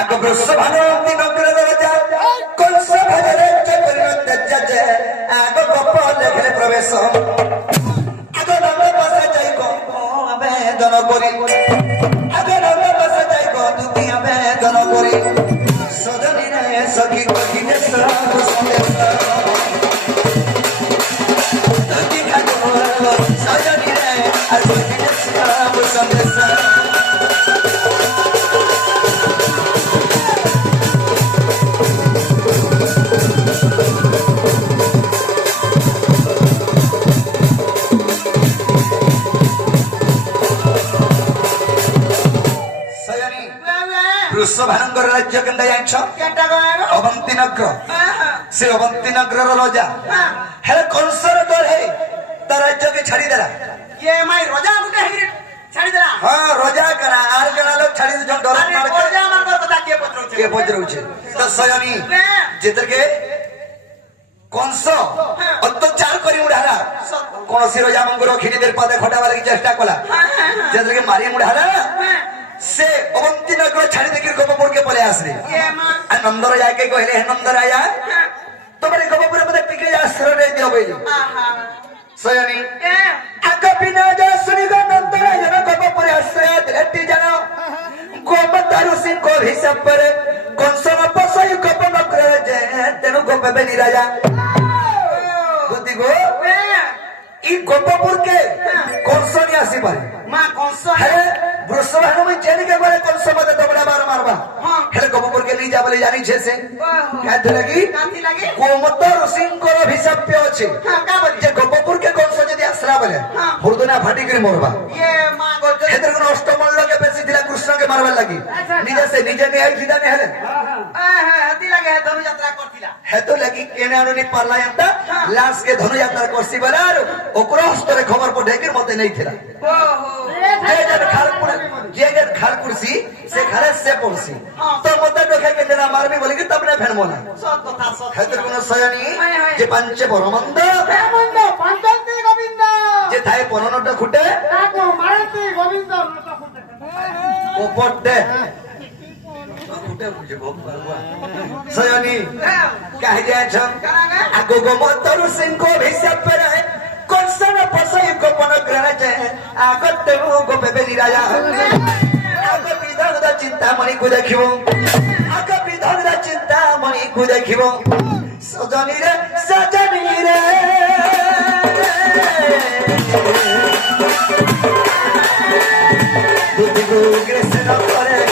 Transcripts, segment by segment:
आग वृषभानुवंती नगर राजा कंस भजरे चक्र आग गप लेखले प्रवेश आग नंद बसा जाई गो आवेदन करी आग नंद बसा जाई गो दुती आवेदन करी सजनी रे सखी कहिने सब संदेश दुती खागो सजनी रे আর কহিনে सब संदेश वृषभानंगर राज्य केंदा जांछ अवंती नगर से अवंती नगर राजा हेले कंसर तो है त राज्य के छाड़ी देला ये माय राजा गुटे हेरि छाड़ी देला हां राजा करा आर करा लोग छाड़ी दे डर मार राजा मानकर कथा के पत्रो छे त सयनी जेतर के कंस अत्याचार करी उड़ाला कोन से राजा मंगर खिनी देर पदे खटावा लागि चेष्टा कला जेतर के मारी उड़ाला से अवंती नगर छाड़ी देखिर गोपपुर के पले आसरे नंदर जाके कहले हे नंदर आया तुम्हारे गोपपुर में टिके जा आश्रय रे दियो बेली सयनी आग बिना जा सुनी गो नंदर आया गोपपुर आश्रय देती जानो गोमतारु सिंह को हिसाब पर कंसन पसई गोप नगर जे तेनु गोप बेनी राजा बुद्धि गो ई गोपपुर के कंसन आसी पारे मां कंस है वृषभानु में जेन के बोले कंस मते तबड़ा बार मारबा हेले गोपपुर के नहीं जा बोले जानी छे से काथे लगी गोमतर सिंह को अभिशाप अछि हां का बोली जे गोपपुर के कंस जदी आसरा बोले हुरदना फाटी कर मोरबा ये मां गोज हेतर को अष्टमल्ल के बेसी दिला कृष्ण के मारबा लगी निजे ने आई सीधा ने हेले हती लगे धनु यात्रा करथिला हेतो लगी केने आनुनी पारला यंता लास्ट के धनु यात्रा करसी बलार ओकरो हस्तरे खबर पठे के मते नहीं थिला ओहो ये खालपुरसी से खाले से पुरसी तो मते देखे के देना मारबी बोले कि तबने फेन मोला सब कथा सब हेतर कोन सयनी जे पंचे परमंद पंचंती गोविंद जे थाए पननट खुटे ताको मारती गोविंद नट खुटे ओपटे खुटे बुझे भगवान सयनी काहे जाय छ आगो गो मतरु सिंह को हिसाब पर है कंसन पसई को पनग्रह जे आगत गो बेबेली राजा आग विधान दा चिंता मणि को देखिबो आग विधान दा चिंता मणि को देखिबो सजनी रे बुद्धि को कृष्ण करे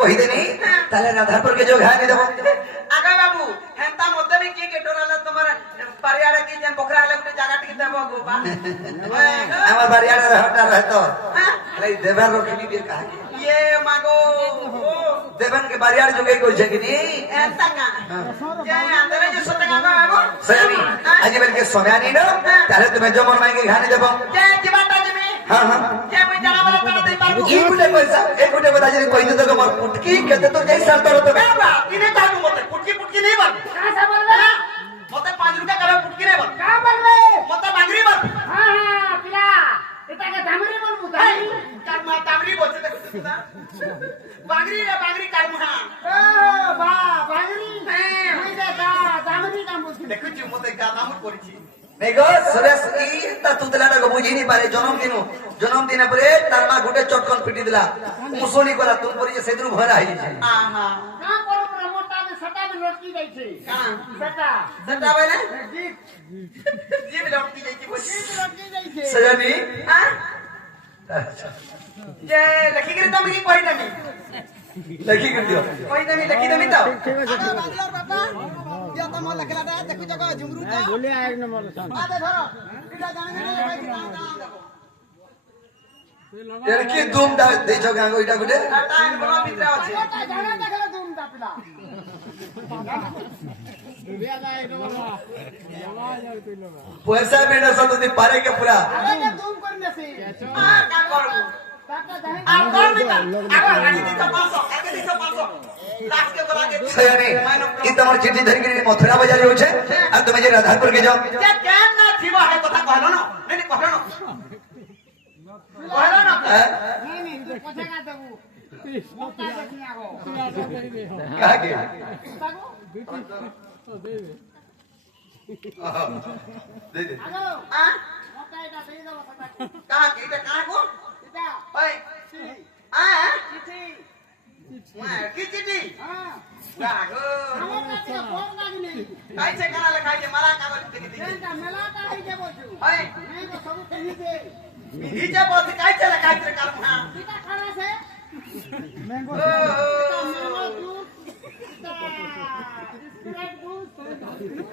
कही देनी ताले राधापुर के जो घानी देबो आगा बाबू हेंता मते भी की के डोराला तुम्हारा परियारा की जन बकरा वाला गुटे जागा टिक देबो गोबा हमर परियारा रहता रहतो ले देवर रोखनी दे कहा ये मागो देवन के परियार जो कोई छै कि नी हेंता का जे अंदर जो सत का बाबू सही आज बेल के सोम्यानी न ताले तुम्हें जो मन माई के घानी देबो जे जीवाटा जी में हां हां जे मैं जाना वाला कर दे पाबू एक गुटे पैसा एक गुटे बता जे कोई न तो मोर पुटकी कहते तो जई साल तो रहतो बाबा इने ताकू मते पुटकी नहीं बन का से बोलबे मते 5 रुपया करे पुटकी नहीं बन का बोलबे मते बांगरी बन हां हां पिला एटा के दामरी बोलबू का मा दामरी बोलते बांगरी काढू हां ओ बा बांगरी हुई दे का दामरी का मुझे देखु छु मते का नाम करछि नेगो सुरेश ई ता तुतला को बुझी नहीं पारे जन्मदिन परे तार मा गुटे चटकन पिटी दिला मुसोनी कोला तुम परी जे सेदरु भरा आइ छै आहा का करू मोटा में सटा में लटकी जाई छै हां सटा बोले जी लटकी जाई छै लटकी जाई छै सजनी हां जे लखी करे तम की कोई नहीं लखी कर दियो कोई नहीं लखी दमी तो बादलर बाबा या त म लखलाटा देखु जगह झुमरू का बोले एक नंबर सन आदे धरो इटा जाने नहीं भाई कितना यार की धूम दा दे छ गांगो इटा गुटे टाइम बड़ा भीतर আছে जाने देखला धूम दा पिला दुनिया का एक नंबर आवाज आउ तो लोग पैसा बेटा सब तो पारे के पूरा अरे धूम करने से का करू काका जाने आ कर में का आ गाड़ी दी तो 500 দিছো 500 লাখ के बोला के सयानी ई तमर चिट्ठी धरि के मथुरा बाजार होछे आ तुमे जे राधापुर के जाओ जे केन ना थिबो है कथा कहलो न नहीं कहलो न नहीं नहीं तू पछेगा देबू मोटा देखी आगो कहा के ताको दे दे आगो आ मोटा এটা দেই দেবো কথা कहा के এটা कहा को এটা ओए आ চিঠি की चिट्ठी হ্যাঁ गागो আমার কাছে ফোন লাগি নেই काई से कना लिखा है मारा कागज देखि दी এটা মেলাটা হই যাব তু ओए नहीं तो सब कहीं दे हिजे बोल काई से लिखा है कर हां এটা খানা से मैंगो ओ मैंगो जूस स्प्राइट जूस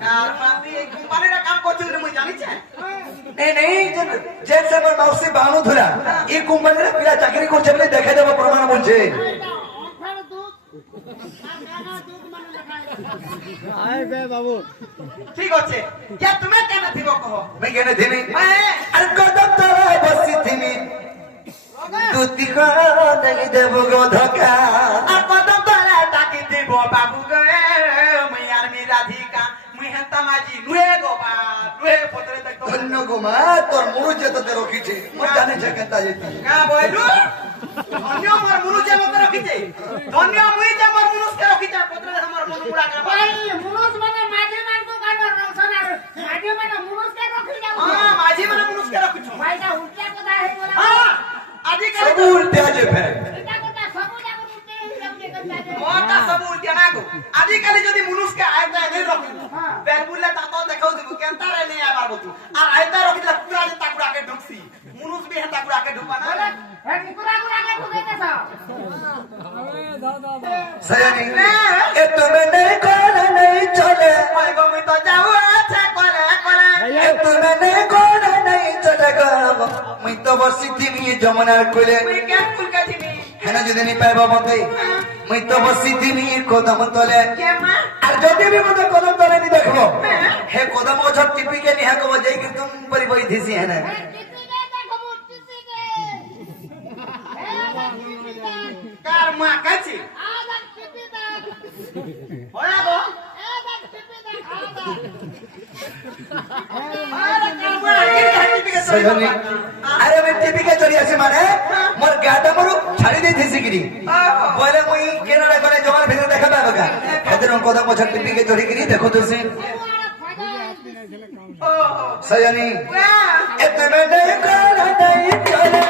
यार माती कंपनी रा काम करछु मुई जानि छे नहीं नहीं जे से मोर मौसी बाणु धुरा ई कंपनी रे पिला चाकरी करछे बले देखाई देबो प्रमाण बोलछे এটা অফার দুধ আর গানা দুধ মানে লেখা ठीक होचे क्या तुम्हें कहना थी वो कहो मैं कहने थीमी मैं अरे कदम तोरा बसी थीमी दूती को नहीं देबो गो धोखा और कदम तोरा ताकि थी वो बाबू गए मैं यार मेरी राधिका मैं हंता माजी नुए गोबा नुए पुत्र तक तो धन्य गोमा तोर मुरु जे तो रखीछे मैं जाने छे केता जेती का बोलू धन्य मोर मुनु जे मत रखीचे धन्य मुई जे मोर मुनु के रखीचे पुत्र हमर मुनु बुढ़ा कर ভাই মুনুস মানে মাঝে মানকো কাটার রওশন আর মাঝে মানে মুনুস কে রখি যাও हां माझी मन मुनु के रखीछु ভাইটা উল্টা কথা হে বলা हां आदि सब कर उल्टे जे फेर এটা কথা সব জায়গা উল্টে হে যাও যে কথা যে मोटा सब उल्टे ना को आदि काली जदी मुनुस के आयता नहीं रखी बेलबुले तातो देखाउ दिबु केनता रे नहीं आबार बतु और आयता रखी दिला पूरा जे ताकुड़ा के ढुकसी मुनुस भी हे ताकुड़ा के ढुपा ना হে কুকুরা কুকুরা কে ঢুকে দেছ सयानी ए तुम्हें नहीं कोला नहीं चले मैं गो मैं तो जाऊ अच्छा करे करे ए तुम्हें नहीं कोला नहीं चले गो मैं तो बसी थीमी जमुना कोले मैं क्या कुल का थी है ना जदी नहीं पाइबा मते मैं तो बसी थीमी कदम तले क्या मां আর যদি भी মতে কদম তলে নি দেখবো হে কদম ওছট টিপি কে নিহা কব যাই কি তুম পরি বই দিছি है ना টিসি কে দেখবো টিসি কে হে টিসি কে कार मां काची আজ টিসি দে होया गो এ দেখ টিসি দে আজ अरे कार मां गिर हट्टी के सजनी अरे मैं टीपी के चली आसी माने मोर गाटा मोर छाड़ी दे थी सिकिरी बोले मुई केनडा कोले जवान ভিতরে দেখা পাবো का খাतिर কদম ওছট টিপি के चढ़ी गिरी देखो तो से ओ सजनी वाह इतने नहीं कोला नहीं चले